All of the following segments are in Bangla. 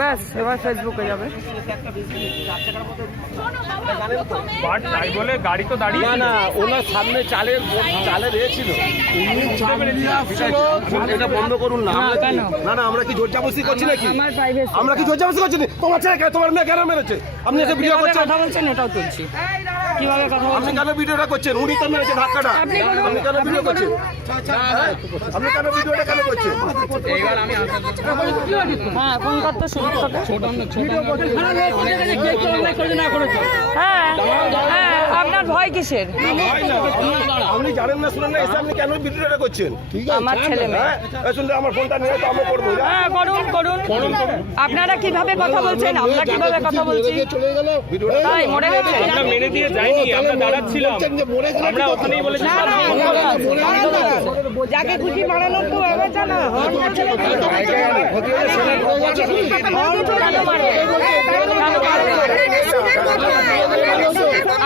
ব্যাস এবার ফেসবুকে যাবে। গাড়ি তো দাঁড়িয়ে না, ওনার সামনে চালের ছিল, এটা বন্ধ করুন না। না আমরা কি জোর জবরদস্তি করছি নাকি? আমরা কি জোর জবরদস্তি করছি? তোমার ছেলে তোমার মেয়ে কেন মেরেছে? আপনি এসে ভিডিও করছেন, কথা বলছেন, এটাও তুলছি। কিভাবে কথা বলছেন? আপনি কেন ভিডিওটা করছেন? উনি তো মেরেছে ধাক্কাটা, আপনি কেন ভিডিও করছেন? আপনি কেন ভিডিওটা কেন করছেন? হ্যাঁ, ফোন করতে শুরু করতে হ্যাঁ, আপনার ভয় কিসের? আপনি জানেন না, শুনেন না, এসে আপনি কেন ভিডিওটা করছেন? আমার ছেলে মেয়ে। শুনলে আমার ফোনটা নিয়ে তো আমরা করবো। হ্যাঁ, করুন। আপনারা কিভাবে কথা বলছেন, আমরা কিভাবে কথা বলছি? তাই মরে গেছে? আমরা মেরে দিয়ে যাইনি, আমরা দাঁড়াচ্ছিলাম, আমরা ওখানেই বলেছিলাম যাকে খুশি মারানোর তো ব্যবস্থা না।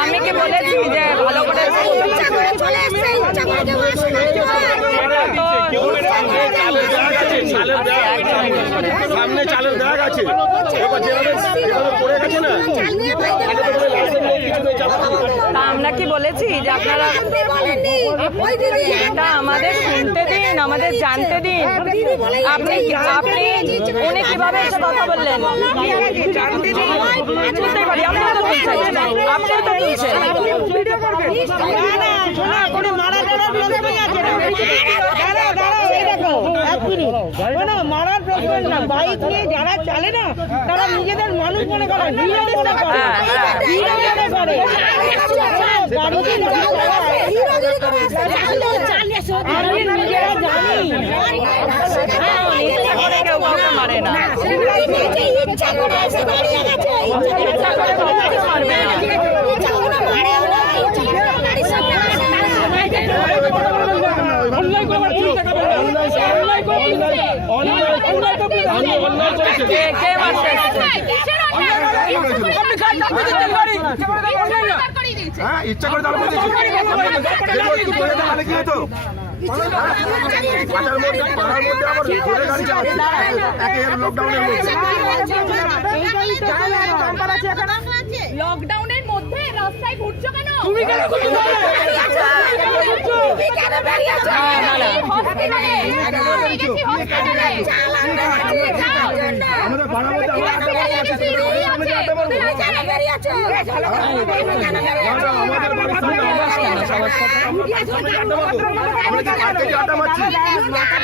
আমি কি বলেছি যে ভালো করে সামনে চালের ব্যাগ আছে, পড়ে গেছে না? আমরা কি বলেছি যে আপনারা এটা আমাদের শুনতে দিন, আমাদের জানতে দিন। আপনি উনি কিভাবে এসে কথা বললেন? বুঝতে পারি, আপনিও তো তুলছেন, আপনিও তো তুলছেন। মারার প্রশ্ন না, বাইক নিয়ে যারা চালে না তারা নিজেদের মানুষ মনে করে, হিরো মনে করে, হিরো মনে করে। আমি নিজেরা জানি কেউ কাউকে মারে না। কে মারছে? হ্যাঁ, ইচ্ছা করে দাঁড়াতে কি হতো? লকডাউনের মধ্যে রাস্তায় ঘুরছো কেন?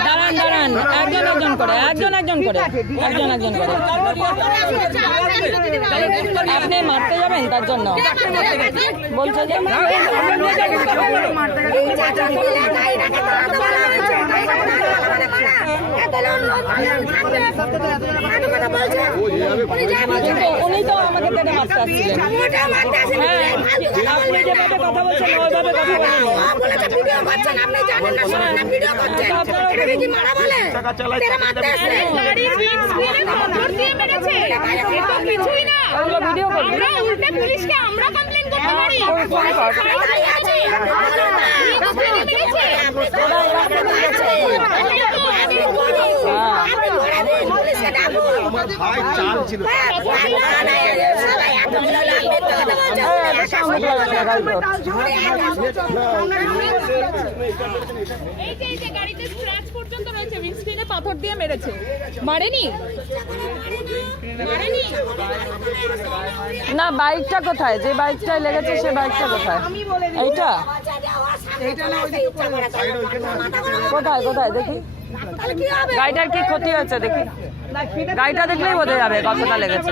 দাঁড়ান, একজন করে। আপনি মারতে যাবেন তার জন্য বলছে যে উনি তো আমাকে কেটে মারতে আসছিলেন। হ্যাঁ, আপনি যেভাবে কথা বলছেন ওইভাবে কথা ভিডিও পুলিশকে আমরা কমপ্লেন করতে পারি। ভাই চাল ছিল। এই যে গাড়িতে স্ক্র্যাচ পর্যন্ত রয়েছে, উইন্ডস্ক্রিনে পাথর দিয়ে মেরেছে। মারেনি না। বাইকটা কোথায়? যে বাইকটায় লেগেছে সে বাইকটা কোথায়? এইটা কোথায় দেখি। গাড়িটার কি ক্ষতি হয়েছে দেখি। গাড়িটা দেখলেই বোঝা যাবে কতটা লেগেছে।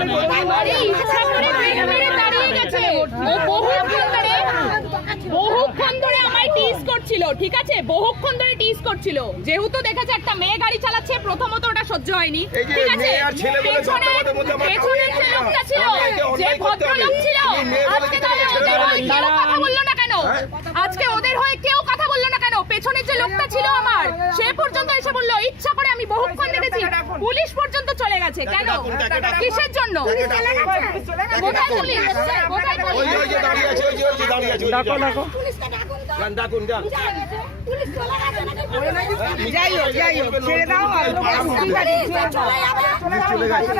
বহুক্ষণ ধরে আমায় টিজ করছিল, ঠিক আছে, বহুক্ষণ ধরে টিজ করছিল। যেহেতু দেখেছে একটা মেয়ে গাড়ি চালাচ্ছে, প্রথমত ওটা সহ্য হয়নি, ঠিক আছে। পেছনে যে লোকটা ছিল, যে ভদ্রলোক ছিল, আজকে তাহলে ওদের হয়ে কেউ কথা বললো না কেন? আজকে ওদের হয়ে কেউ কথা বললো না কেন? পেছনের যে লোকটা ছিল আমার, সে পর্যন্ত এসে বললো ইচ্ছা করে আমি বহুক্ষণ দেখেছি। পুলিশ পর্যন্ত চলে গেছে কেন? কিসের জন্য? কোথায় পুলিশ? ডাকো যান ডাকুন যান যাই হোক ছেড়ে দাও আর চলে গেছে